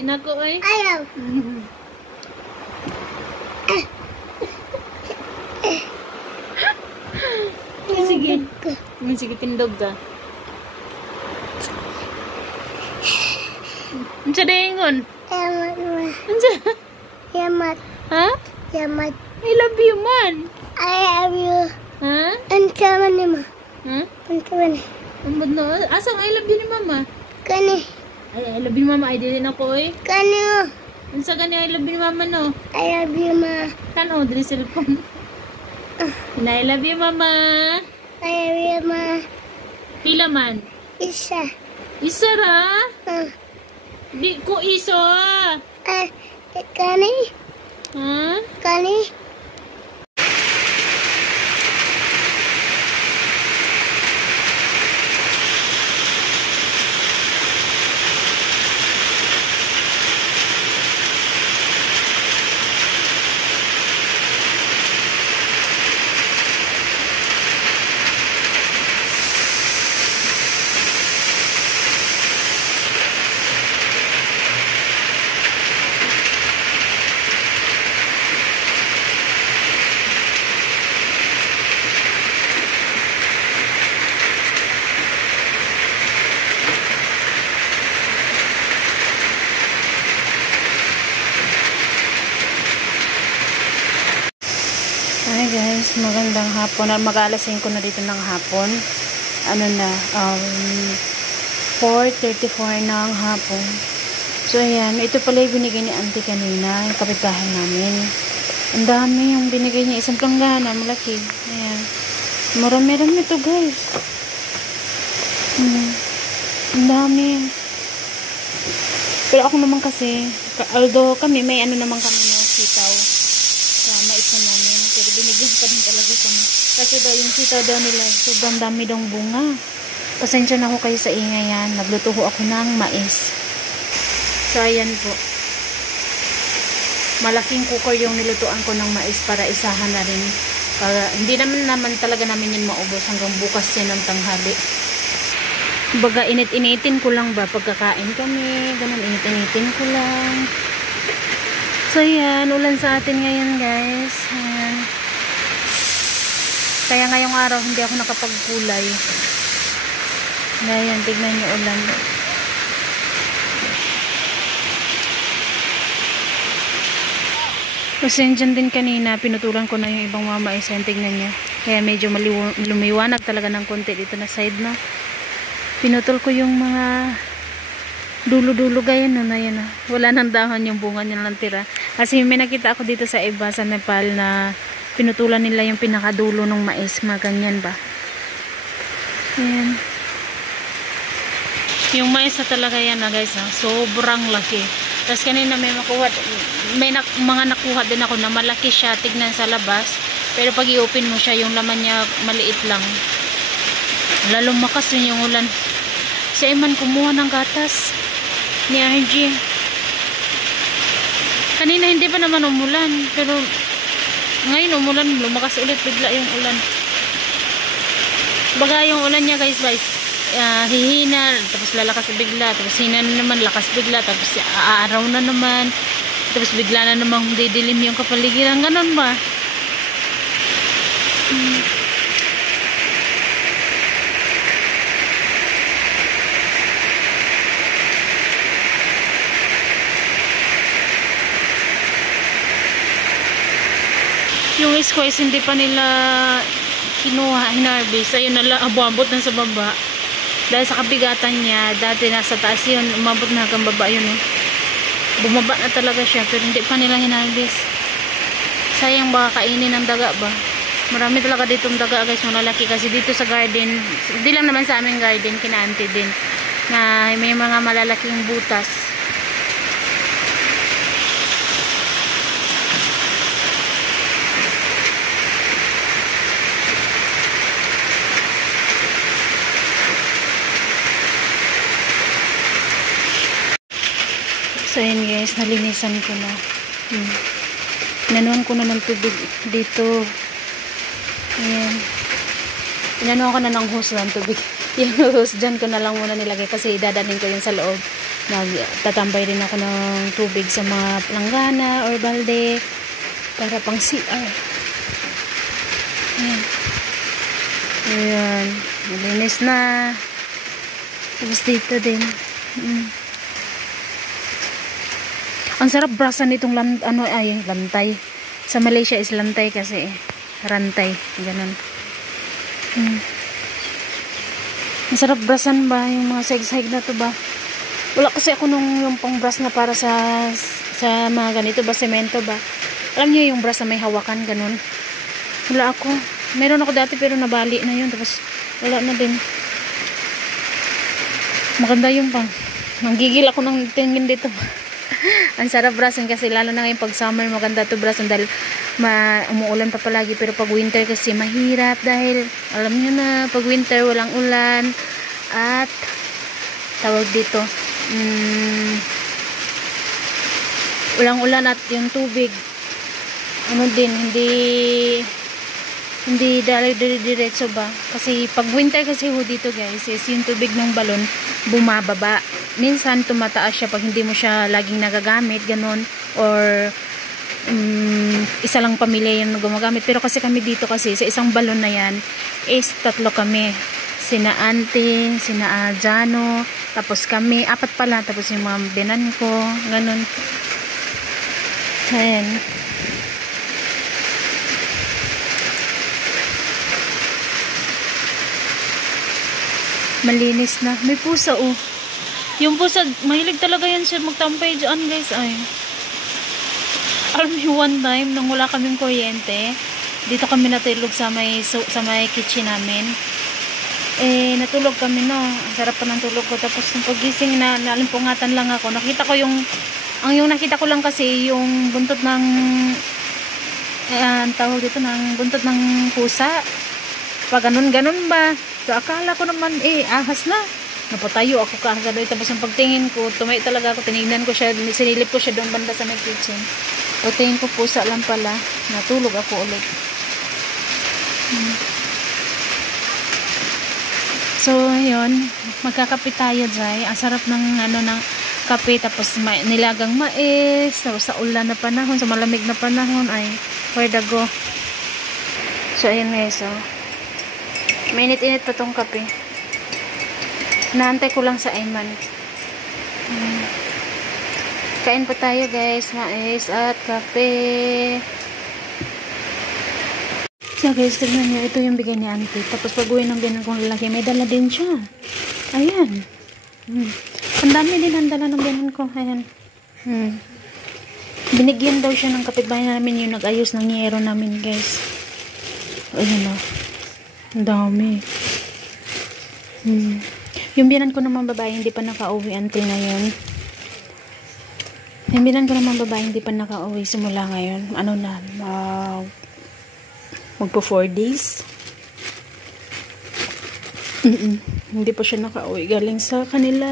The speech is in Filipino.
Di na ko ay. Ayaw. Sige. Sige, tindog ka. Ansa daingon? Yamat ma. Ansa? Yamat. Ha? Yamat. I love you man. I love you. Ha? Anta man ni ma. Ha? Anta man. Ambot no. Asang I love you ni mama? Kani. I love you mama. Ay din ako eh. Kani o. Ansa gani I love you ni mama no? I love you ma. Tanaw diri cellphone. I love you mama. I love you ma. Pila man? Isa. Isa ra? Di ko iso ah. Kani. Ha? Kani. Hi guys, magandang hapon. Mag-alas 5 na dito ng hapon. Ano na, 4:34 ng hapon. So ayan, ito pala yung binigay ni auntie kanina, yung kapitbahay namin. Ang dami yung binigay niya, isang planggana, malaki. Ayan. Marami-rami ito guys. Ang dami. Pero ako naman kasi, although kami, may ano naman kami no, sitaw. Sa maisa namin. Pero binigyan pa rin talaga kami. Kasi daw yung sitaw daw nila, sobrang dami daw bunga. Pasensya na ako kayo sa ingay yan. Nagluto ho ako ng mais. So ayan po. Malaking cooker yung nilutuan ko ng mais para isahan na rin. Para, hindi naman talaga namin yun maubos hanggang bukas yan ng tanghali. Baga init-initin ko lang ba pagkakain kami. Ganun, init-initin ko lang. So yan, ulan sa atin ngayon guys. Ayan. Kaya ngayong araw hindi ako nakapagkulay. Ayan, tignan nyo ulan. Kasi dyan din kanina, pinutulan ko na yung ibang mamais. Ayan, tignan nyo. Kaya medyo lumiwanag talaga ng konti dito na side, no? Pinutol ko yung mga dulo-dulo ganyan, no? Ayan, no? Wala nang dahon yung bunga niya lang tira. Kasi may nakita ako dito sa iba, sa Nepal, na pinutulan nila yung pinakadulo ng mais. Mga ganyan ba? Ayan. Yung mais na talaga yan na guys, ha? Sobrang laki. Tapos kanina may mga nakuha din ako na malaki siya, tignan sa labas. Pero pag i-open mo siya, yung laman niya maliit lang. Lalong makas rin yung ulan. Si Eman kumuha ng gatas ni RG. Kanina hindi pa naman umulan, pero ngayon umulan, lumakas ulit bigla yung ulan. Baga yung ulan niya guys, hihina, tapos lalakas bigla, tapos hina na naman, lakas bigla, tapos aaraw na naman, tapos bigla na namang didilim yung kapaligiran, ganun ba? Yung squash hindi pa nila kinuha, hinarbis. Ayun na, abot na sa baba. Dahil sa kabigatan niya, dati nasa taas yun, umabot na hanggang baba yun eh. Bumaba na talaga siya, pero hindi pa nila hinarbis. Sayang baka kainin ng daga ba? Marami talaga ditong daga guys, malalaki. Kasi dito sa garden, hindi lang naman sa aming garden, kina auntie din, na may mga malalaking butas. So ayan guys, nalinisan ko na. Inanuhan ko na ng tubig dito. Ayan. Inanuhan ko na ng hose ng tubig. Yung hose dyan ko na lang muna nilagay kasi idadanin ko yun sa loob. Nagtatambay din ako ng tubig sa mga planggana or balde para pang CR. Ayan. Ayan. Malinis na. Tapos dito din. Ang sarap brasan nitong lantay. Sa Malaysia is lantay kasi rantay. Ganun. Ang sarap brasan ba yung mga seg-seg na to ba? Wala kasi ako yung pang brush na para sa mga ganito ba, semento ba. Alam niyo yung brush na may hawakan ganun. Wala ako. Meron ako dati pero nabali na yun. Tapos wala na din. Maganda yun pang. Manggigil ako ng tingin dito. Ang sarap brasan kasi lalo na ngayon pag summer maganda to brasan dahil umuulan pa palagi, pero pag winter kasi mahirap dahil alam niyo na pag winter walang ulan at tawag dito walang ulan at yung tubig din hindi diretso ba kasi pag winter kasi dito guys is yung tubig ng balon bumababa. Minsan tumataas siya pag hindi mo siya laging nagagamit, ganun, or isa lang pamilya yung gumagamit. Pero kasi kami dito kasi sa isang balon na yan is 3 kami, sina Auntie, sina Jano, tapos kami 4 pala, tapos yung mga binan ko, ganun. Ayan. Malinis na. May pusa oh. Yung pusa, mahilig talaga yan siya magtampay dyan guys. Ay. Alam niyo one time, nung wala kaming kuryente, dito kami natulog sa may kitchen namin. Natulog kami no. Ang sarap pa ng tulog ko. Tapos nung pagising na nalimpungatan lang ako. Nakita ko yung nakita ko lang kasi yung buntot ng tawag dito ng buntot ng pusa. Pag ganun ba? So akala ko naman ahas na. Napatayo ako kaagad. Tapos ang pagtingin ko, tumayo talaga ako. Tinignan ko siya, sinilip ko siya doon banda sa may kitchen. Pagtingin ko pusa lang pala. Natulog ako ulit. So, yun. Magkakape tayo dyan. Ang sarap ng ng kape. Tapos nilagang mais. Tapos sa ulan na panahon, sa malamig na panahon, ay where the go. So, ayun guys. So, mainit-init pa tong kape. Naantay ko lang sa Ayman. Kain pa tayo guys, mais at kape. So guys, tignan nyo, ito yung bigay ni Auntie. Tapos pag uwi ng binan kong lalaki, may dala din siya. Ayan. Ang dami din ang dala ng binan ko. Ayan. Binigyan daw siya ng kapitbahay namin yung nag-ayos ng yero namin guys. Ayan o. Ang dami. Yung binan ko naman babae hindi pa nakauwi until ngayon. Yung binan ko naman babae hindi pa nakauwi simula ngayon. Ano na, magpo 4 days. Hindi pa siya nakauwi galing sa kanila.